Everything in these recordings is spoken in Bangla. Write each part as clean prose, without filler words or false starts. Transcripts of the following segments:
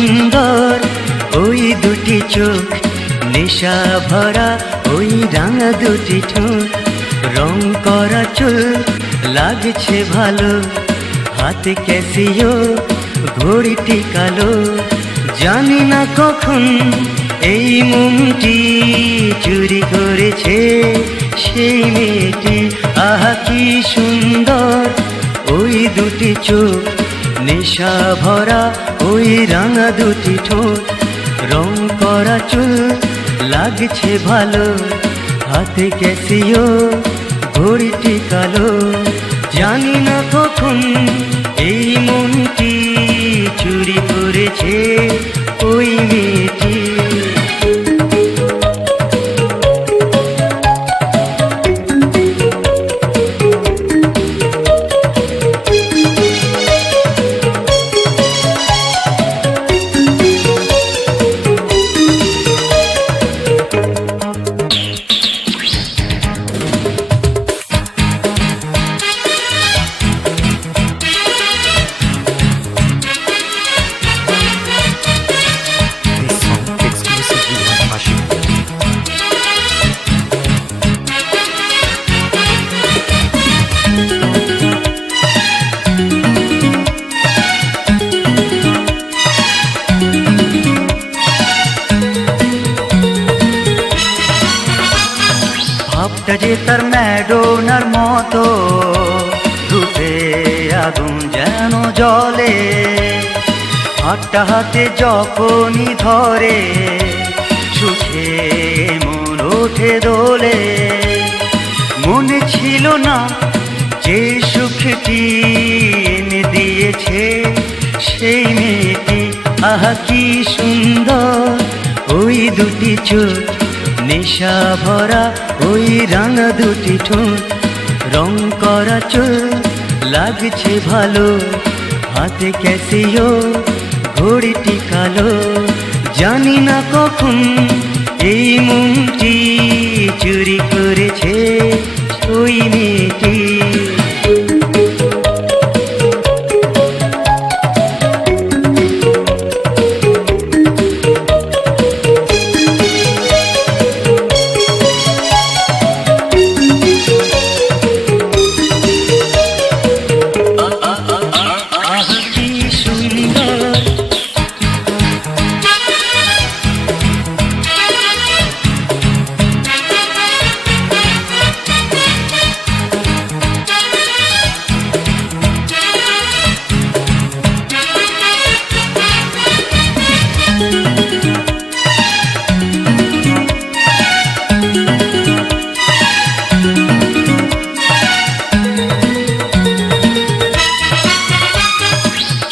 সুন্দর ওই দুটি চোখ, নেশা ভরা ওই রাঙা দুটি ঠোঁট, রং করা চুল লাগছে ভালো, হাতে ক্যাসিও ঘড়িটি কালো। জানি না কখন এই মনটি চুরি করেছে সেই মেয়েটি। আহা কি সুন্দর ওই দুটি চোখ, নেশা ভরা ওই রাঙা দুটি ঠোঁট, রং করা চুল লাগছে ভালো, হাতে ক্যাসিও ঘড়িটি কালো। জানি না কখন এই মনটি চুরি করেছে ওই মেয়েটি। ভাবটা যে তার ম্যাডোনার মতো, রূপে আগুন যেন জ্বলে, হাতটা হাতে যখনই ধরে সুখে মন ওঠে দোলে। মনে ছিল না যে সুখটি এনে দিয়েছে সেই মেয়েটি। আহা কি সুন্দর ওই দুটি চোখ, নেশা ভরা ওই রাঙা দুটি ঠোঁট, রং করা চুল লাগছে ভালো, হাতে ক্যাসিও ঘড়িটি কালো। জানি না কখন এই মনটি চুরি করেছে ওই মেয়েটি।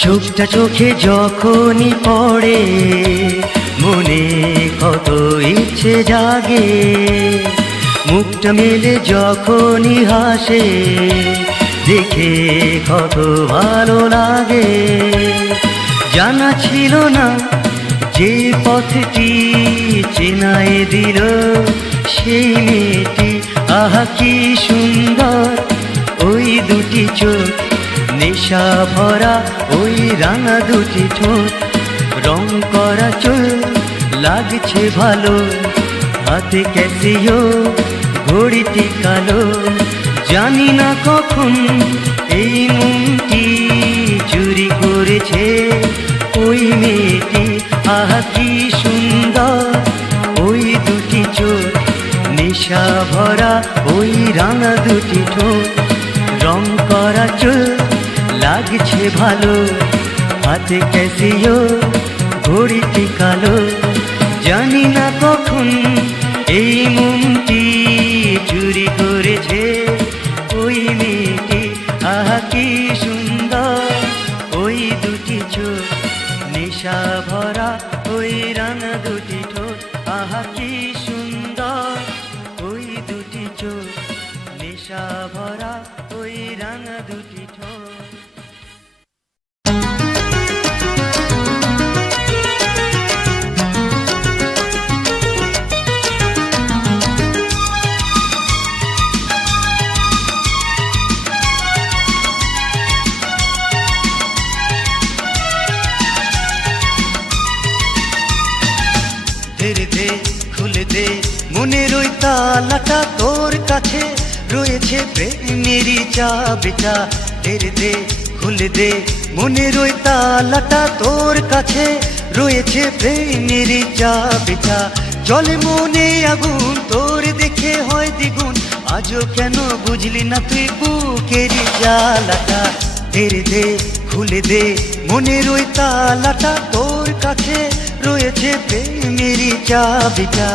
চোখটা চোখে যখনই পড়ে মনে কত ইচ্ছে জাগে, মুখটা মেলে যখনই হাসে দেখে কত ভালো লাগে। জানা ছিল না যে পথটি চেনায় দিল সেই মেয়েটি। আহা কি সুন্দর ওই দুটি চোখ, নেশা ভরা ওই রাঙা দুটি ঠোঁট, রং করা চুল লাগছে ভালো, হাতে ক্যাসিও ঘড়িটি কালো। জানি না কখন এই মনটি চুরি করেছে ওই মেয়েটি। আহা কি সুন্দর ওই দুটি চোখ, নেশা ভরা ওই রাঙা দুটি ঠোঁট, রং করা চুল লাগছে ভালো, হাতে ক্যাসিও ঘড়িটি কালো। জানি না কখন এই মনটি চুরি করেছে ওই মেয়েটি। আহা কি সুন্দর ওই দুটি চোখ, নেশা ভরা ওই রাঙা দুটি ঠোঁট। আহা কি সুন্দর ওই দুটি চোখ, নেশা ভরা ওই রাঙা দুটি ঠোঁট। ধীরে দে খুলে দে মনের ওই তালাটা, তোর কাছে রয়েছে প্রেমেরই চাবিটা। ধীরে দে খুলে দে মনের ওই তালাটা, তোর কাছে রয়েছে প্রেমেরই চাবিটা। জলে মনে আগুন তোর দেখে হয় দ্বিগুণ, আজও কেন বুঝলি না তুই বুকের জ্বালাটা। ধীরে দে খুলে দে মনের ওই তালাটা, তোর কাছে রয়েছে প্রেমেরই চাবিটা।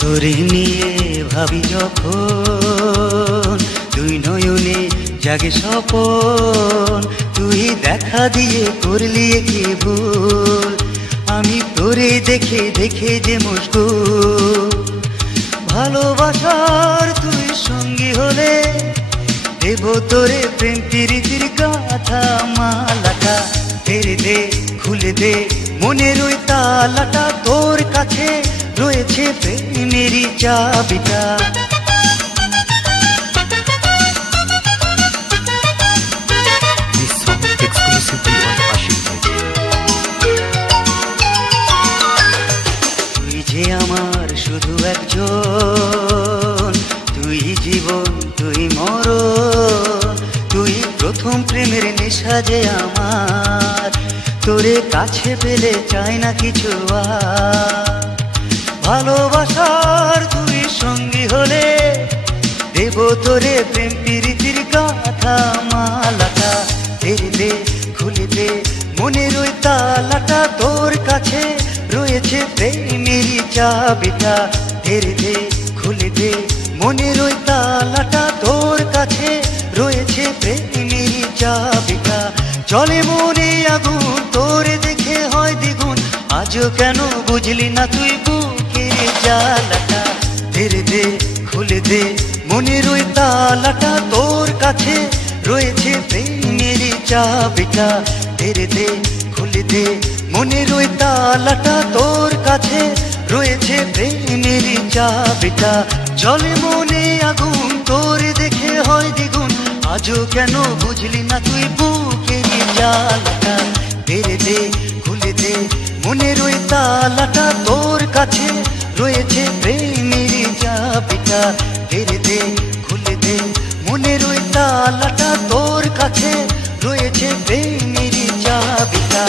তোরে নিয়ে ভাবি যখন, তুই নয়নে জাগে স্বপন, তুই দেখা দিয়ে করলি কি ভুল, আমি তোরে দেখে দেখে যে মশগুল। ভালোবাসার তুই সঙ্গী হলে দেব তোরে প্রেম প্রীতির গাথা মালাটা। ধীরে দে খুলে দে মনের ওই তালাটা, তোর কাছে রয়েছে প্রেমেরই চাবিটা। তুই যে আমার শুধু একজন, তুই জীবন তুই মরণ, তুই প্রথম প্রেমের নেশা যে আমার, তোরে কাছে পেলে চাই না কিছু আর। ভালোবাসার তুই সঙ্গী হলে দেব তোরে প্রেম প্রীতির গাথা মালাটা। ধীরে দে খুলে দে মনের ওই তালাটা, তোর কাছে রয়েছে প্রেমেরই চাবিটা। ধীরে দে খুলে দে মনের ওই তালাটা, তোর কাছে রয়েছে প্রেমেরই চাবিটা। জলে মনে আগুন তোরে দেখে হয় দ্বিগুণ, আজও কেন বুঝলি না তুই বুকের জ্বালাটা। ধীরে দে খুলে দে মনের ওই তালাটা, তোর কাছে রয়েছে প্রেমেরই চাবিটা। ধীরে দে খুলে দে মনের ওই তালাটা, তোর কাছে রয়েছে প্রেমেরই চাবিটা। জলে মনে আগুন তোর দেখে হয় দ্বিগুণ, আজও কেন বুঝলি না তুই বুকের জ্বালাটা। ধীরে দে খুলে দে মনের ওই তালাটা, তোর কাছে রয়েছে প্রেমেরই চাবিটা। ধীরে দে খুলে দে মনের ওই তালাটা, তোর কাছে রয়েছে প্রেমেরই চাবিটা।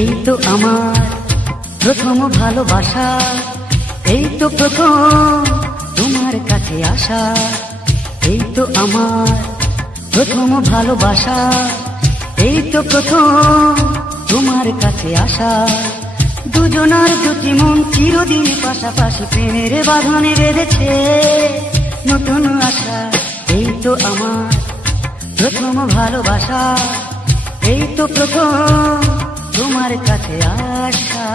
এই তো আমার প্রথম ভালোবাসা, এই তো প্রথম তোমার কাছে আসা। এই তো আমার প্রথম ভালোবাসা, এই তো প্রথম তোমার কাছে আসা। দুজনার দুটি মন চিরদিন পাশাপাশি প্রেমের বাঁধনে বেঁধেছে নতুন আশা। এই তো আমার প্রথম ভালোবাসা, এই তো প্রথম তোমার কাছে আসা।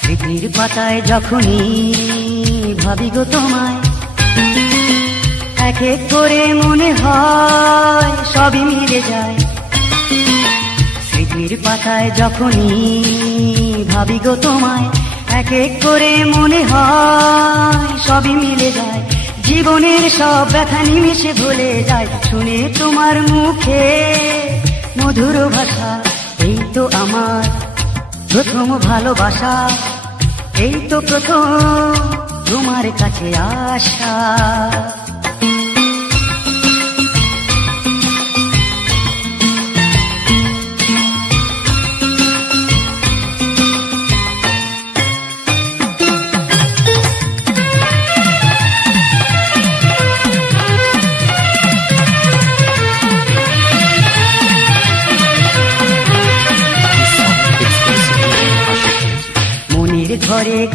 স্মৃতির পাতায় যখনই ভাবি গো তোমায়, এক এক করে মনে হয় সবই মিলে যায়। স্মৃতির পাতায় যখনই ভাবি গো তোমায়, এক এক করে মনে হয় সবই মিলে যায়। জীবনের সব ব্যথা নিমিশে ভুলে যায়, শুনে তোমার মুখে মধুর ভাষা। এই তো আমার প্রথম ভালোবাসা, এই তো প্রথম তোমার কাছে আসা।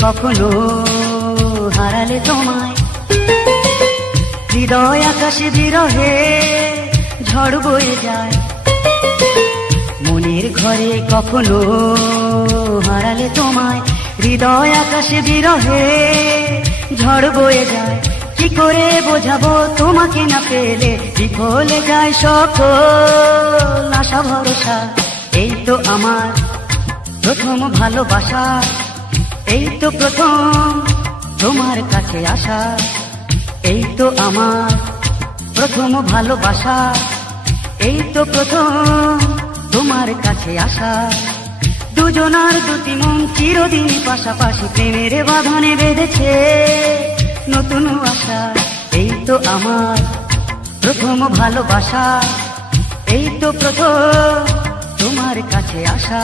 কখনো হারালে তোমায়, হৃদয় আকাশে বিরহে ঝড় বয়ে যায়। মনের ঘরে কখনো হারালে তোমায়, হৃদয় আকাশে বিরহে ঝড় বয়ে যায়। কি করে বোঝাবো তোমাকে না পেলে, বিফলে যায় সকল আশা ভরসা। এই তো আমার প্রথম ভালোবাসা, এই তো প্রথম তোমার কাছে আসা। এই তো আমার প্রথম ভালোবাসা, এই তো প্রথম তোমার কাছে আসা। দুজনার দুটি মন চিরদিন পাশাপাশি প্রেমের বাঁধনে বেঁধেছে নতুন আশা। এই তো আমার প্রথম ভালোবাসা, এই তো প্রথম তোমার কাছে আসা।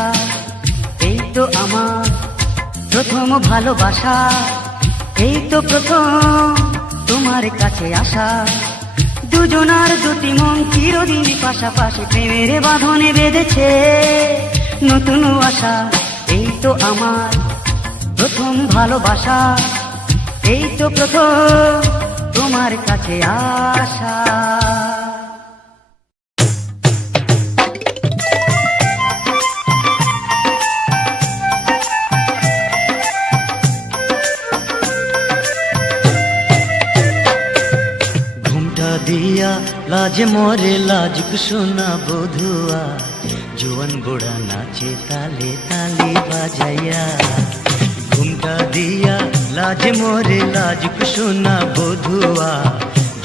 এই তো আমার প্রথম ভালোবাসা, এই তো প্রথম তোমার কাছে আসা। দুজনার দুটি মন চিরদিন পাশাপাশি প্রেমের বাঁধনে বেঁধেছে নতুন আশা। এই তো আমার প্রথম ভালোবাসা, এই তো প্রথম তোমার কাছে আসা। दिया लाज मोरे लाज सुना बधुआ, जुवन बुढ़ा नाचे ताले ताली बजाया। घुमटा दिया लाज मोरे लाज सुना बधुआ,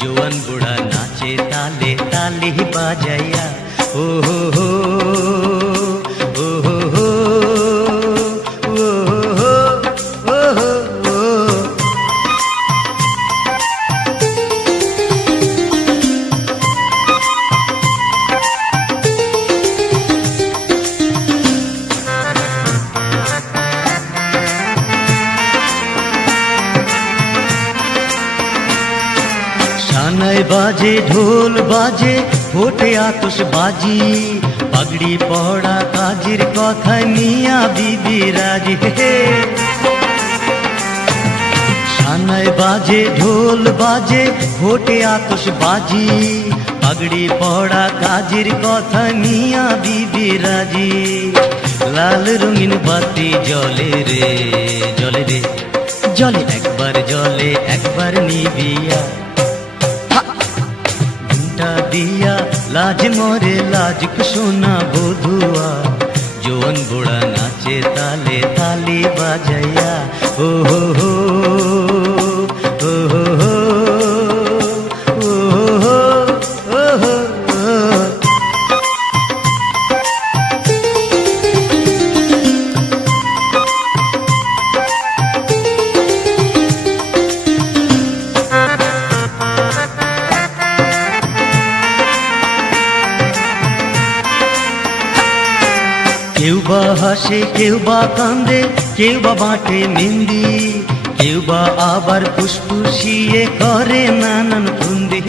जुवन बुढ़ा नाचे ताले ताली बजाया। ओ हो हो ओ हो हो बाजे ढोल बाजे फोटे आतश बाजी, पगड़ी पौड़ा काजिर कथा मिया बीबी राजी। शानाय बाजे ढोल बाजे फोटे आतश बाजी, पगड़ी पौड़ा काजिर कथा मिया बीबी राजी। लाल रंगीन बाती जले रे जले रे जले, एकबार जले एकबार निबिया। दिया लाज मोरे लाज सुना बधुआ, जवन बुढ़ा नाचे ताले ताली बजाया। ओ हो हो ओ हो हो ओ हो हो। केउ बा हासे केउ बा कांदे, केउ बा बाटे मेहंदी, केउ बा आबार फुसफुसिए करे नानान फुंदी।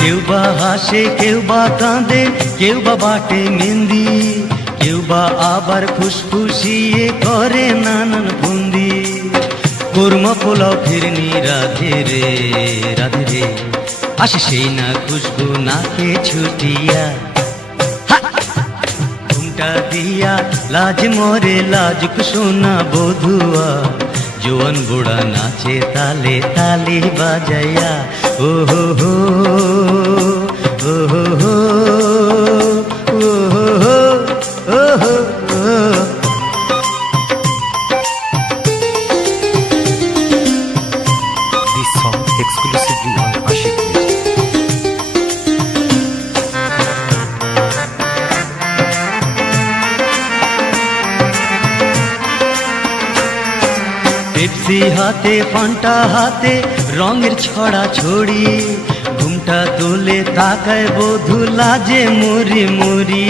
केउ बा हासे केउ बा कांदे, केउ बा बाटे मेहंदी, केउ बा आबार फुसफुसिए करे नानान फुंदी। कुरमा पोलाव फिरनी राधे रे राधे रे, आशे সেই না খুশবু নাকে ছুটিয়া। दिया लाज मोरे लाज सुना बधुआ, जुवन बुढ़ा नाचे ताले ताली बजाया। ओ हो हो ओ हो हो ओ हो हो ओ हो। This song exclusively on Ashik. Pepsi हाथे फांटा हाथे रंगेर छड़ा छोड़ी, घुमटा तुले ताकाय बधू लाजे मुरी मुरी।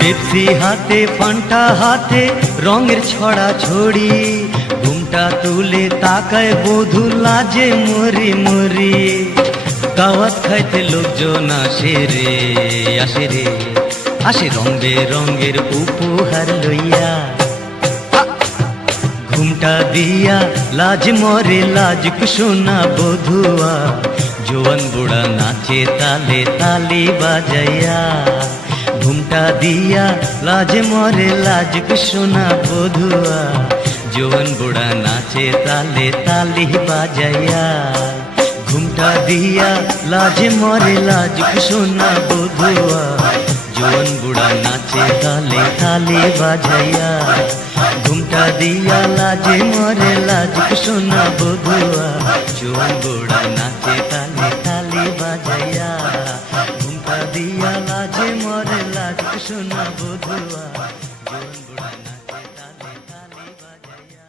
पेप्सी हाथे फांटा हाथे रंगेर छड़ा छोड़ी, घुमटा तुले ताकाय बधू लाजे मुरी मुरी। दावत खाइते लोकजन आशे रे আসে রং বেরঙের উপহার লইয়া, ঘুমটা দিয়া লাজ মরে লাজ সোনা বধুয়া, জোয়ান বুড়া নাচে তালে তালি বাজাইয়া, ঘুমটা দিয়া লাজ মরে লাজ সোনা বধুয়া, জোয়ান বুড়া নাচে তালে তালি বাজাইয়া, ঘুমটা দিয়া লাজ মরে লাজ সোনা বধুয়া, জোয়ান বুড়া নাচে তালে তালি বাজাইয়া, ঘুমটা দিয়া লাজে মরে লাজ সোনা বধুয়া, জোয়ান বুড়া নাচে তালে তালি বাজাইয়া, ঘুমটা দিয়া লাজে মরে লাজ সোনা বধুয়া, জোয়ান বুড়া নাচে তালে তালি বাজাইয়া।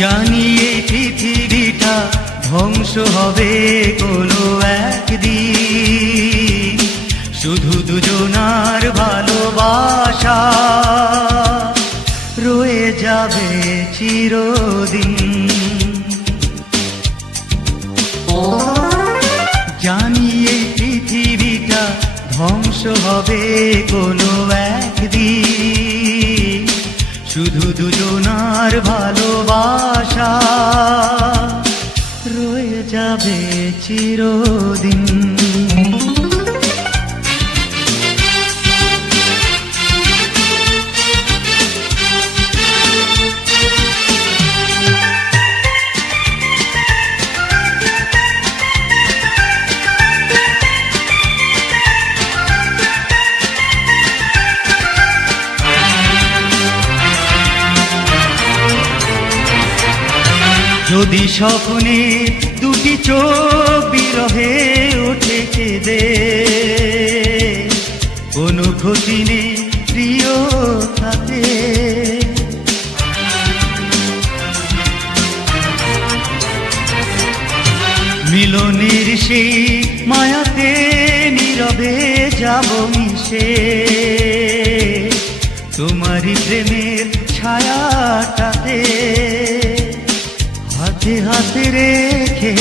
জানি এই পৃথিবীটা ধ্বংস হবে কোনো একদিন, শুধু দুজনার ভালোবাসা রয়ে যাবে চিরদিন। জানি এই পৃথিবীটা ধ্বংস হবে কোনো একদিন, শুধু দুজনার ভালোবাসা রয়ে যাবে চিরদিন। যদি স্বপ্নে দুটি চোখ বিরহে ওঠে কেঁদে, কোনো ক্ষতি নেই প্রিয় তাতে, মিলনের সেই মায়াতে নীরবে যাব মিশে, তোমারই প্রেমের ছায়াটাতে হাতে হাতে রেখে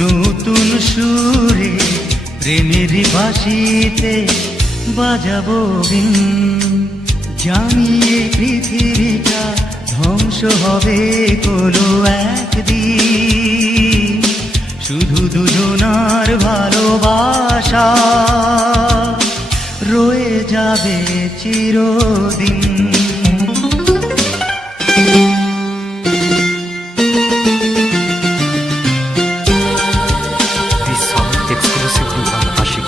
নতুন সুরে প্রেমের বাঁশিতে বাজাবো বিন। জানি এই পৃথিবীটা ধ্বংস হবে কোনো একদিন, শুধু দুজনার ভালোবাসা রয়ে যাবে চিরদিন। This song exclusively on Ashik.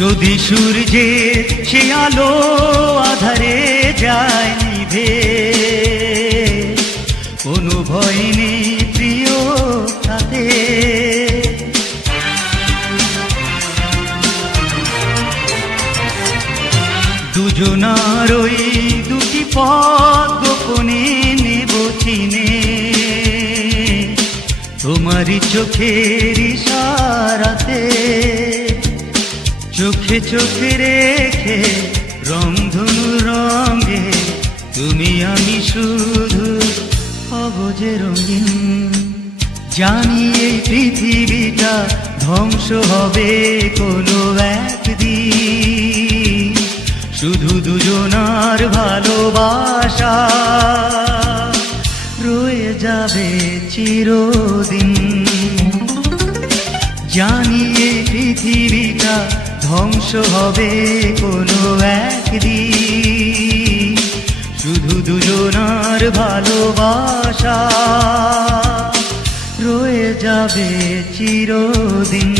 যদি সূর্যের সে আলো আধারে যায় নিভে, কোনো ভয় নেই প্রিয় তাতে, দুজনার ওই দুটি পথ গোপনে নেব চিনে, তোমারই চোখের ইশারাতে, চোখে চোখে রেখে রংধনু রঙে তুমি আমি শুধু হব যে রঙিন। জানি এই পৃথিবীটা ধ্বংস হবে কোনো একদিন, শুধু দুজনার ভালোবাসা রয়ে যাবে চিরদিন। জানি এই পৃথিবীটা ধ্বংস হবে কোনো একদিন, শুধু দুজনার ভালোবাসা রয়ে যাবে চিরদিন,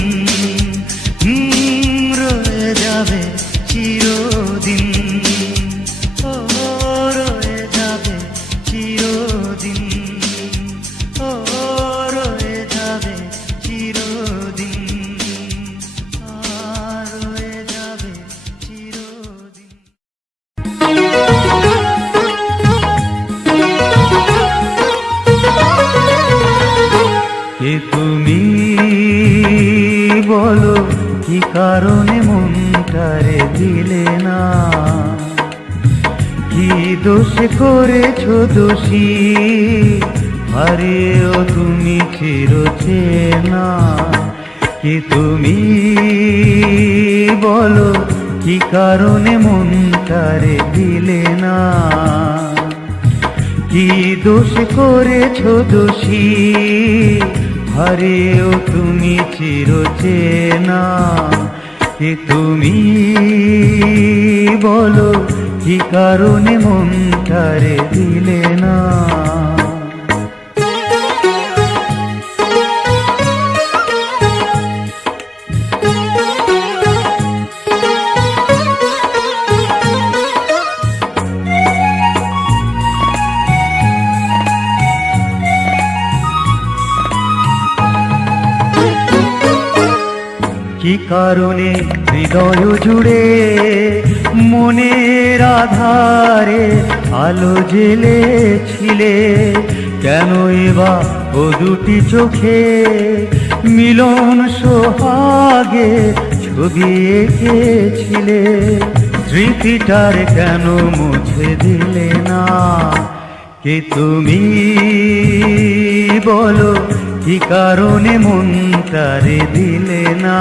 রয়ে যাবে চিরদিন, ও রয়ে যাবে চিরদিন, ও রয়ে যাবে চিরদিন, রয়ে যাবে চিরদিন। কে তুমি বলো, কি কারণে মনটারে দিলে না? কি দোষে করেছো দোষী, হারিয়েও তুমি চিরচেনা? কে তুমি বলো, কি কারণে মনটারে দিলে না? কি দোষ করেছো দোষী, হারিয়েও তুমি চিরচেনা? কে তুমি বলো, কি কারণে মনটারে দিলে না? কি কারণে হৃদয় জুড়ে মনের আধারে আলো জ্বেলেছিলে? কেন এবা ও দুটি চোখে মিলন সোহাগে ছবি এঁকেছিলে? স্মৃতিটার কেন মুছে দিলে না? কে তুমি বলো, কি কারণে মনটারে দিলে না?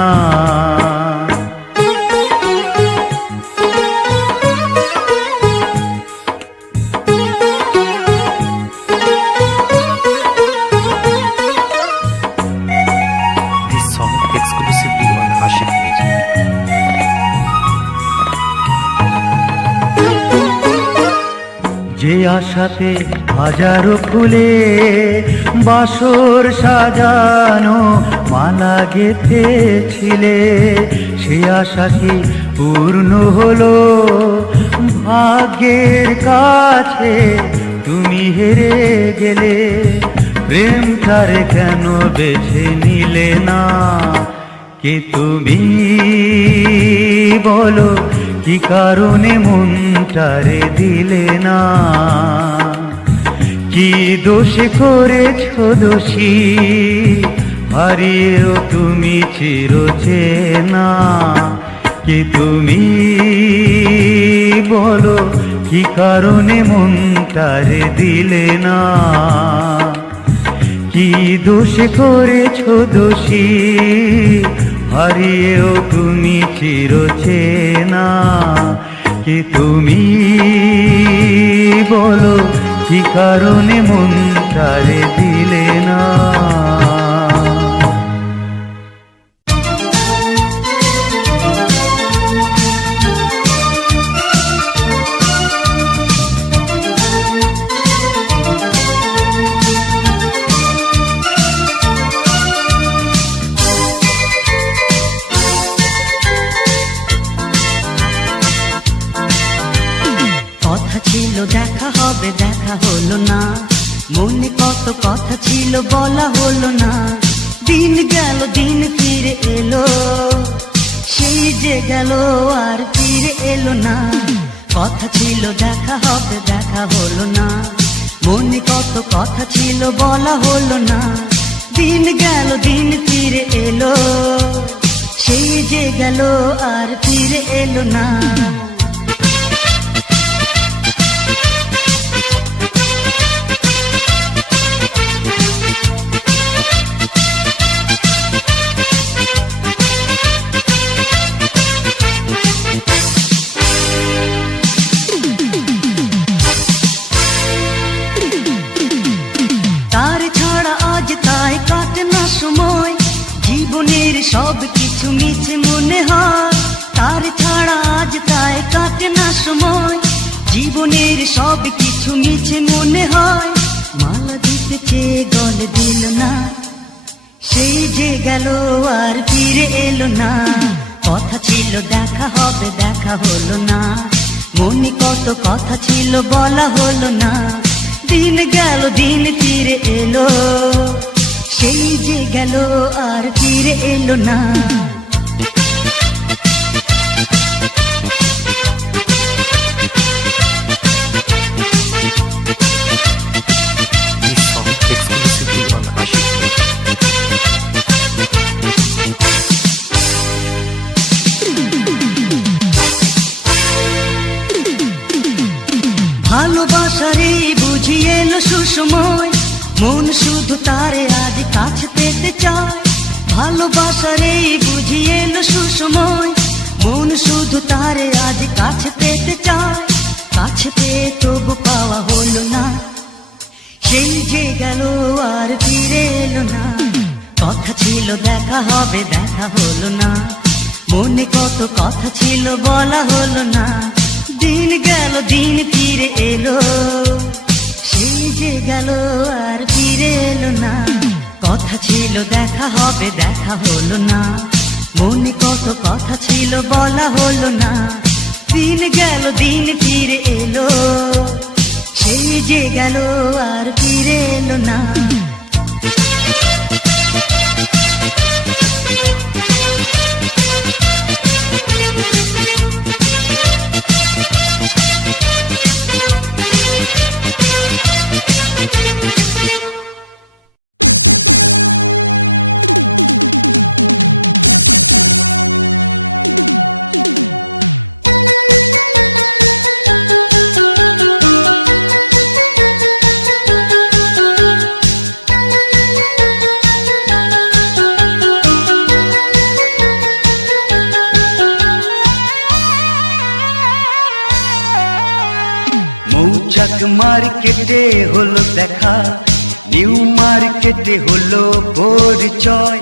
This song exclusively on Ashik Music. যে আশাতে হাজারো ফুলে বাসর সাজানো মালা গেঁথেছিলে, সে আশা কি পূর্ণ হলো? ভাগ্যের কাছে তুমি হেরে গেলে, প্রেমটারে কেন বেছে নিলে না? কে তুমি বলো, কি কারণে মনটারে দিলে না? কি দোষে করেছো দোষী, হারিয়েও তুমি চিরচেনা? কে তুমি বলো, কি কারণে মনটারে দিলে না? কি দোষে করেছো দোষী, হারিয়েও তুমি চিরচেনা? কি তুমি বলো, কি কারণে মনটারে দিলে না? দেখা হবে, দেখা হলো না, মনে কত কথা ছিল বলা হলো না। দিন গেল, দিন ফিরে এলো, সেই যে গেল আর ফিরে এলো না। কথা ছিল দেখা হবে, দেখা হলো না, মনে কত কথা ছিল বলা হলো না। দিন গেল, দিন ফিরে এলো, সেই যে গেল আর ফিরে এলো না। সব কিছু মিছে মনে হয়, তার ছাড়া আজ তাই গেল আর ফিরে এলো না, কথা ছিল দেখা হবে দেখা হলো না, মনে কত কথা ছিল বলা হলো না, দিন গেল দিন ফিরে এলো, সেই যে গেল আর ফিরে এলো না। This song exclusively on Ashik Music. ভালোবাসার এই বুঝি এলো সুসময়, মন শুধু তারে আজ কাছে পেতে চায়, ভালোবাসার এই বুঝি এলো সুসময়, মন শুধু তারে আজ কাছে পেতে চায়, কাছে পেয়ে তবু পাওয়া হলো না, সেই যে গেল আর ফিরে এলো না, কথা ছিল দেখা হবে দেখা হলো না, মনে কত কথা ছিল বলা হলো না, দিন গেল দিন ফিরে এলো, সেই যে গেল আর ফিরে এলো না, কথা ছিল দেখা হবে দেখা হলো না, মনে কত কথা ছিল বলা হলো না, দিন গেল দিন ফিরে এলো, সেই যে গেল আর ফিরে এলো না। মৌচাক মার্কেটে হলো দেখা, নিউ মার্কেটে হলো পরিচয়,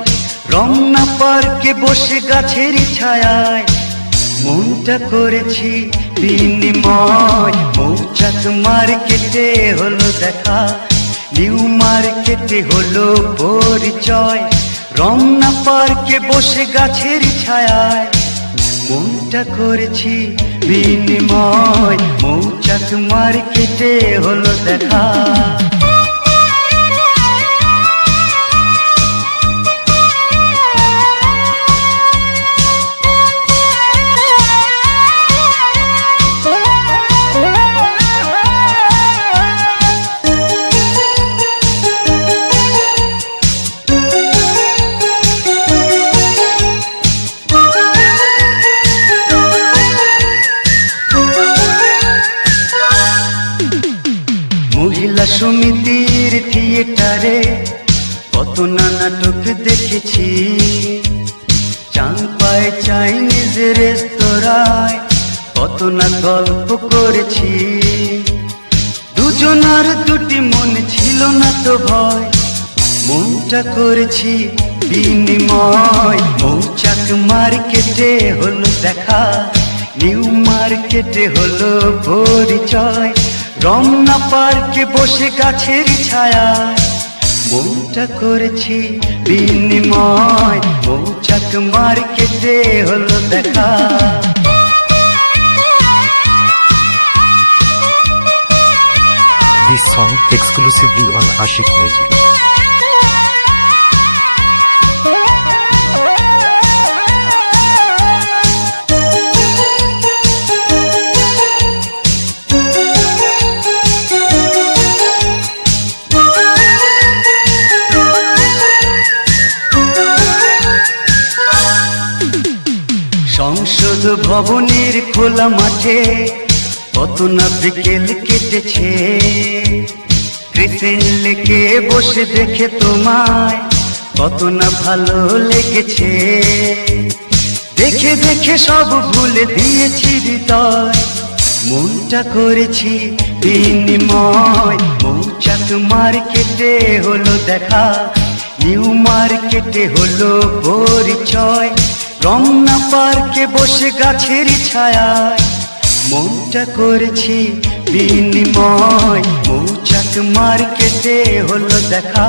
রমনা পার্কে বসে গাছের ছায়ায় মনটা করেছি বিনিময়, মৌচাক মার্কেটে হলো দেখা, নিউ মার্কেটে হলো পরিচয়, রমনা পার্কে বসে গাছের ছায়ায় মনটা করেছি বিনিময়, মৌচাক মার্কেটে হলো দেখা। মহিলা সমিতির থিয়েটারে কত না নাটক দেখেছি, চাংপায় চাইনিজ রেস্তোরাঁয় কত না গল্প করেছি, দুজনার দুটি মন ছিল না তো ভয়, মনটা করেছি বিনিময়, মৌচাক মার্কেটে হলো দেখা, নিউ মার্কেটে হলো পরিচয়, রমনা পার্কে বসে গাছের ছায়ায় মনটা করেছি বিনিময়, মৌচাক মার্কেটে হলো দেখা। This song exclusively on Ashik Music. সংসদ ভবনের খোলা মাঠে কত না বিকেল কেটেছে, ক্রিসেন্ট লেকে বসে দেখে তোমায় কত না ভালো লেগেছে, দেখে দেখে সব ভুলে দিয়েছি হৃদয়, মনটা করেছি বিনিময়, মৌচাক মার্কেটে হলো দেখা, নিউ মার্কেটে হলো পরিচয়, রমনা পার্কে বসে গাছের ছায়ায় মনটা করেছি বিনিময়, মৌচাক মার্কেটে হলো দেখা,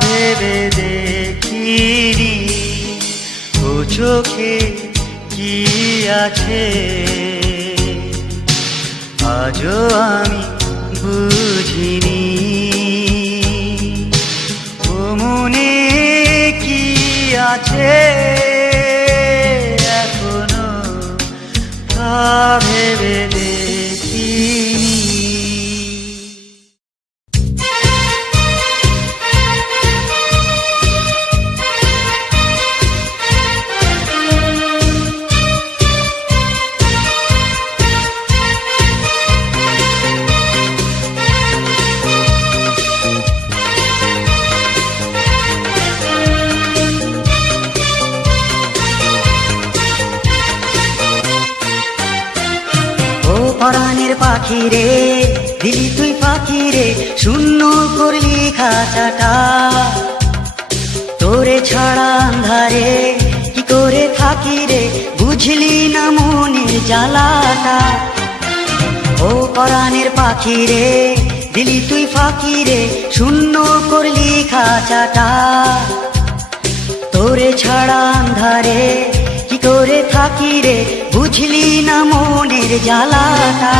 ভেবে দেখিনি ও চোখে কি আছে আজও আমি বুঝিনি ও মনে কি আছে এখনো তা ভেবে দেখিনি। পরাণের পাখি রে দিলি তুই পাখি রে শূন্য করলি খাঁচাটা তোরে ছাড়া আন্ধারে কি করে থাকি রে বুঝলি না মনের জ্বালাটা ও পরাণের পাখি রে দিলি তুই পাখি রে শূন্য করলি খাঁচাটা তোরে ছাড়া আন্ধারে কি করে থাকি রে বুঝলি না মনের জ্বালাটা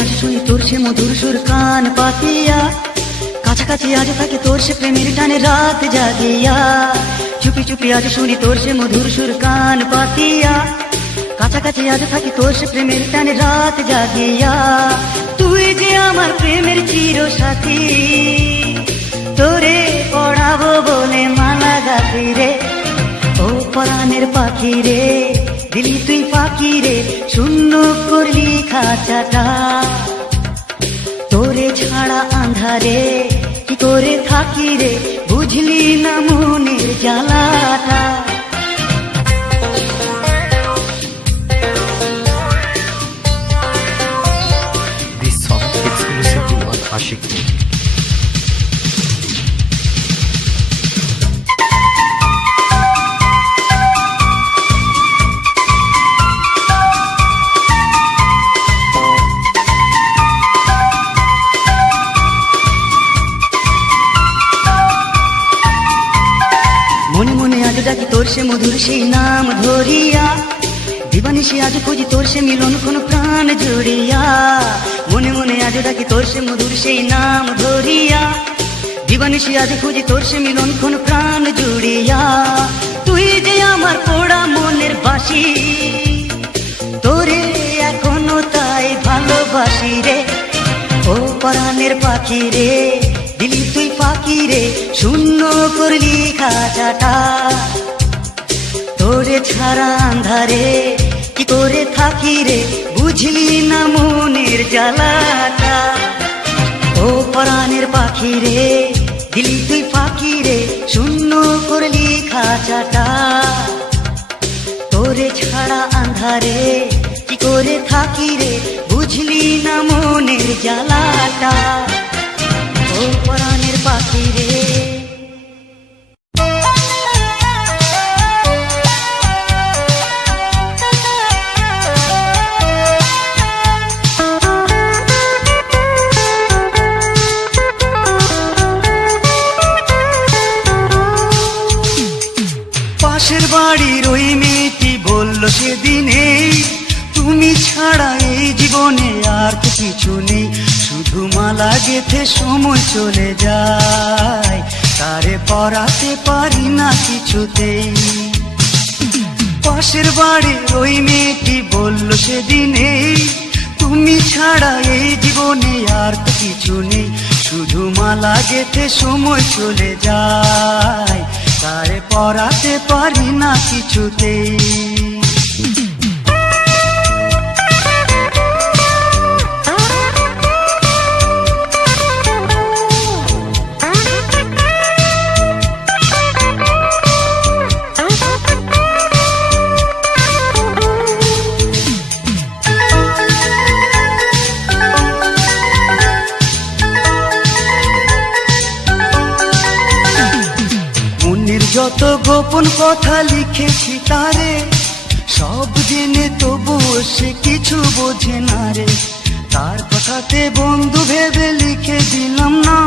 আজ শুনি তোর সে মধুর সুর কান পাতিয়া কাছাকাছি আজ থাকে তোর সে প্রেমের টানে রাত জাগিয়া চুপি চুপি আজ শুনি তোর সে মধুর সুর কান পাতিয়া কাছাকাছি আজ থাকে তোর সে প্রেমের টানে রাত জাগিয়া তুই যে আমার প্রেমের চির সাথী তোরে পড়াবো বলে মালা গাথি রে ও পরাণের পাখি রে দিলি তুই পাখি রে শূন্য করলি খাঁচাটা তোরে ছাড়া আন্ধারে কি করে থাকি রে বুঝলি না মনের জ্বালাটা This song exclusively on Ashik. মনে মনে আজ ডাকি তোর সে মধুর সেই নাম ধরিয়া দিবানিশি আজ খুঁজি তোর সে মিলন কোন প্রাণ জুড়িয়া মনে মনে আজ ডাকি তোর সে মধুর সেই নাম ধরিয়া দিবানিশি আজ খুঁজি তোর সে মিলন কোন প্রাণ জুড়িয়া তুই যে আমার পোড়া মনের বাসি তোরে এখনো তাই ভালোবাসি রে ও পরাণের পাখি রে দিলি তুই পাখি রে শূন্য করলি খাঁচাটা তোরে ছাড়া আন্ধারে কি করে থাকি রে বুঝলি না মনের জ্বালাটা ও পরাণের পাখি রে দিলি তুই পাখি রে শূন্য করলি খাঁচাটা তোরে ছাড়া আন্ধারে কি করে থাকি রে বুঝলি না মনের জ্বালাটা ও পরাণের পাখি রে পাশের বাড়ির ওই মেয়েটি বলল সেদিনে তুমি ছাড়া এই জীবনে আর কিছু নেই শুধু মালা গেথে সময় চলে যায় তারে পরাতে পারি না কিছুতেই পাশের বাড়ির ওই মেয়েটি বলল সেদিনে তুমি ছাড়া এই জীবনে আর কিছু নেই শুধু মালা গেথে সময় চলে যায় তারে পরাতে পারি না কিছুতেই গোপন কথা লিখেছি তারে, সব জেনে তবুও সে কিছু বোঝে না রে। তার কথাতে বন্ধু ভেবে লিখে দিলাম না,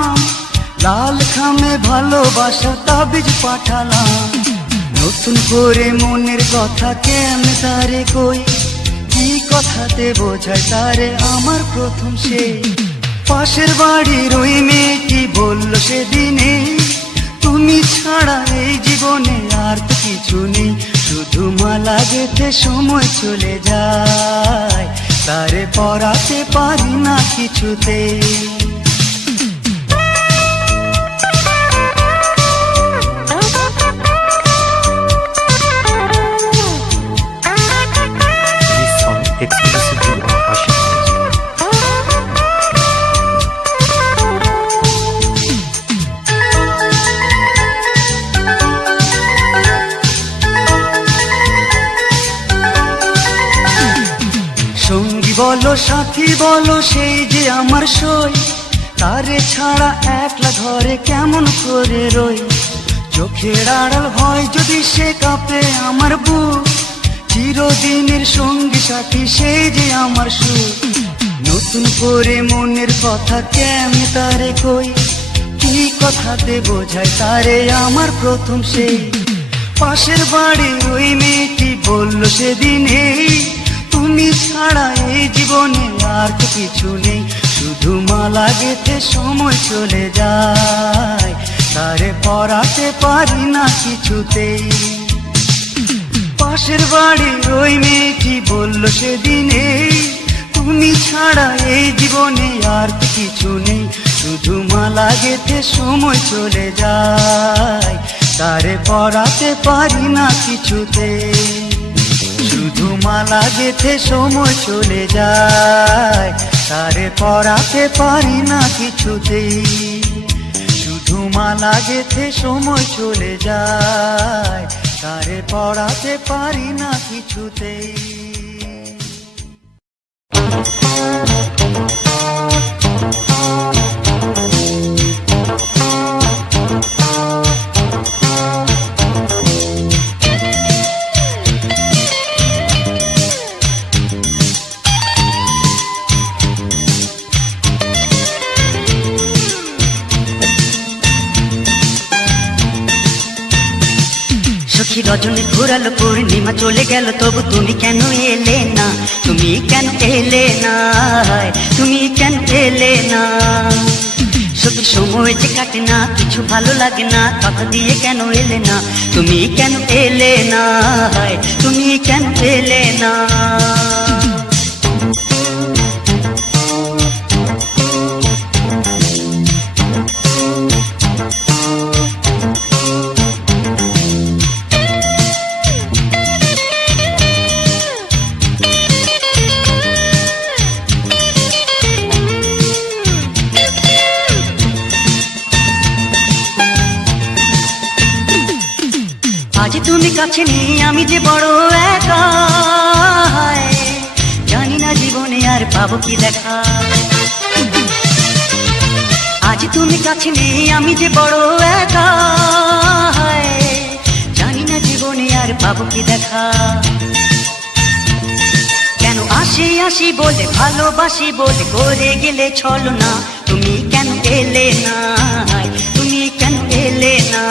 লাল খামে ভালোবাসা তাবিজ পাঠালাম। নতুন করে মনের কথা কেন তারে কই, কি কথাতে বোঝায় তারে আমার প্রথম সে। পাশের বাড়ির ওই মেয়েটি বলল সেদিনে, তুমি ছাড়া এই জীবনে আর তো কিছু নেই, শুধু মালা গেঁথে সময় চলে যায়, তারে পরাতে পারি না কিছুতে। This song exclusively on Ashik Music. সঙ্গী বলো সাথী বলো সেই যে আমার সই, তারে ছাড়া একলা ঘরে কেমন করে রই। চোখের আড়াল হয় যদি সে কাঁপে আমার বুক, চিরদিনের সঙ্গী সাথী সেই যে আমার সুখ। নতুন করে মনের কথা কেন তারে কই, কি কথাতে বোঝায় তারে আমার প্রথম সেই। পাশের বাড়ির ওই মেয়েটি বলল সেদিনে, তুমি ছাড়া এই জীবনে আর তো কিছু নেই, শুধু মালা গেঁথে সময় চলে যায়, তারে পরাতে পারি না কিছুতেই। পাশের বাড়ির ওই মেয়েটি বলল সেদিনে, তুমি ছাড়া এই জীবনে আর তো কিছু নেই, শুধু মালা গেঁথে সময় চলে যায়, তারে পরাতে পারি না কিছুতেই। শুধু মালা গেঁথে সময় চলে যায়, তারে পরাতে পারি না কিছুতেই। শুধু মালা গেঁথে সময় চলে যায়, তারে পরাতে পারি না কিছুতেই। সখী রজনী ঘুরালো পূর্ণিমা চলে গেল, তবু তুমি কেন এলে না, তুমি কেন এলে না, তুমি কেন এলে না। সখী সময় যে কাটে না, কিছু ভালো লাগে না, কথা দিয়ে কেন এলে না, তুমি কেন এলে না, তুমি কেন এলে না। আজ তুমি কাছে নেই, আমি যে বড় একা, জানি না জীবনে আর পাবো কি দেখা। আজ তুমি কাছে নেই, আমি যে বড় একা, জানি না জীবনে আর পাবো কি দেখা। কেন আসি আসি বলে ভালোবাসি বলে করে গেলে ছলো না, তুমি কেন এলে না, তুমি কেন এলে না।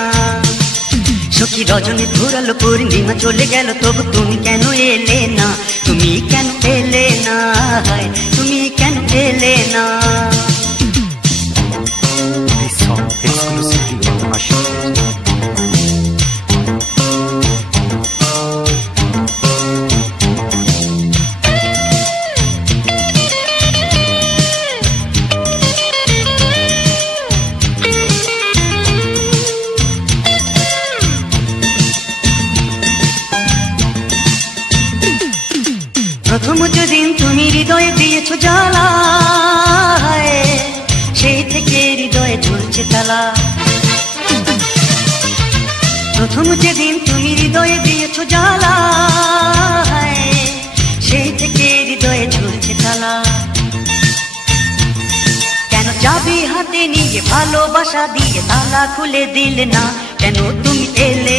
সখী রজনী ঘুরালো পূর্ণিমা চলে গেল, তবু তুমি কেন এলে না, তুমি কেন এলে না, তুমি কেন এলে না। This song exclusively on Ashik Music. প্রথম যেদিন তুমি হৃদয়ে দিয়েছো জ্বালা, সেই থেকে হৃদয়ে ঝুলছে তালা। প্রথম যেদিন তুমি হৃদয়ে দিয়েছো জ্বালা, সেই থেকে হৃদয়ে ঝুলছে তালা। কেন চাবি হাতে নিয়ে ভালোবাসা দিয়ে তালা খুলে দিলে না, কেন তুমি এলে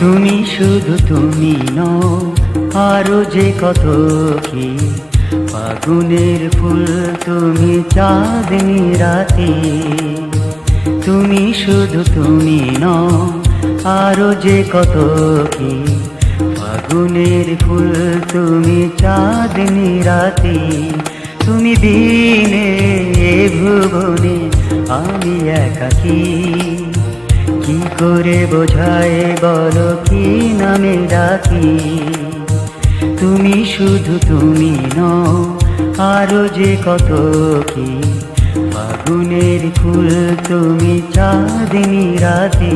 তুমি শুধু তুমি নও, আরো যে কত কি, ফাগুনের ফুল তুমি চাঁদনি রাতে। তুমি শুধু তুমি নও, আরো যে কত কি, ফাগুনের ফুল তুমি চাঁদনি রাতে। তুমি দিনে এ ভুবনে আমি একাকী, কি করে বোঝায় বলো কি নামে ডাকি। তুমি শুধু তুমি নও, আরো যে কত কি, ফাগুনের ফুল তুমি চাঁদনি রাতে।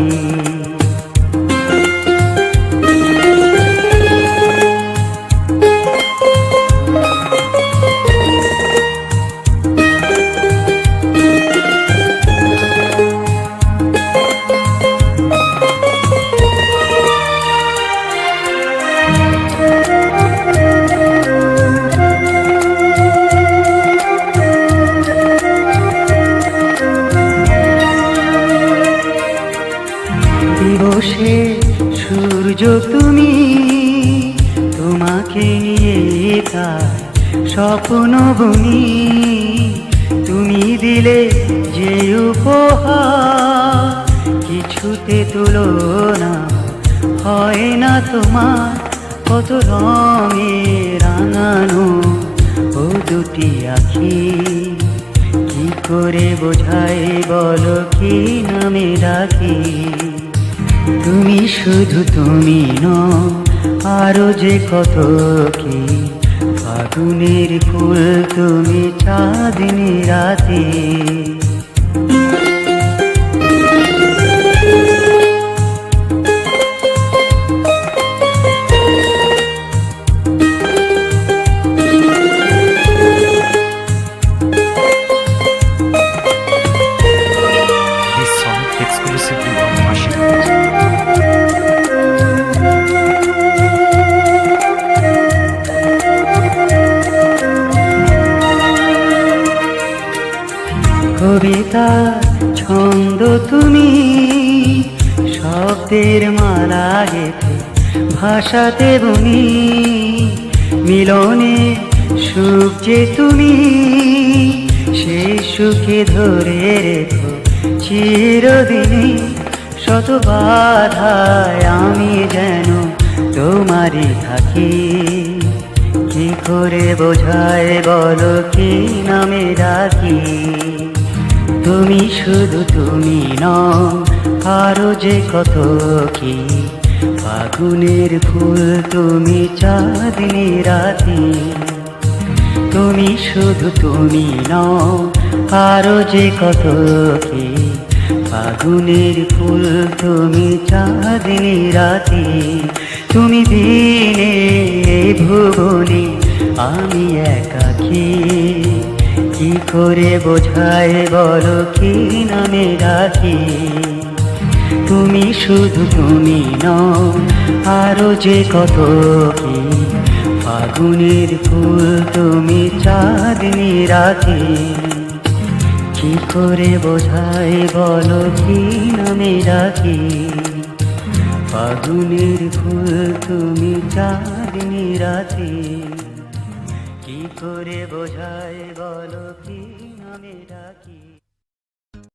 দিবসে সূর্য তুমি, তোমাকে নিয়ে তার স্বপ্ন বুনি। তুমি দিলে যে উপহার, কিছুতে তুলনা হয় না তোমার। কত রঙে রাঙানো ও দুটি আখি, কি করে বোঝাই বলো কি নামে ডাকি। তুমি শুধু তুমি নও, আরো যে কত কি, ফাগুনের ফুল তুমি চাঁদনি রাতে। This song exclusively on Ashik. কবিতা ছন্দ তুমি, শব্দের মালা গেথে ভাষাতে বুনি। মিলনে সুখ যে তুমি, সে সুখে ধরে রেখো চিরদিনই। শত বাধায় আমি যেন তোমারই থাকি, কি করে বোঝায় বলো কি নামে ডাকি। তুমি শুধু তুমি নও, আরো যে কত কি, ফাগুনের ফুল তুমি চাঁদনি রাতে। তুমি শুধু তুমি নও, আরো যে কত কি, ফাগুনের ফুল তুমি চাঁদনি রাতে। তুমি দিনে ভুবনে আমি একাকী, কি করে বোঝায় বলো কি নামে ডাকি। তুমি শুধু তুমি নও, আরো যে কত কি, ফাগুনের ফুল তুমি চাঁদনি রাতে। কি করে বোঝায় বলো কি নামে ডাকি। ফাগুনের ফুল তুমি চাঁদনি রাতে। কি করে বোঝায় বলো কি নামে ডাকি।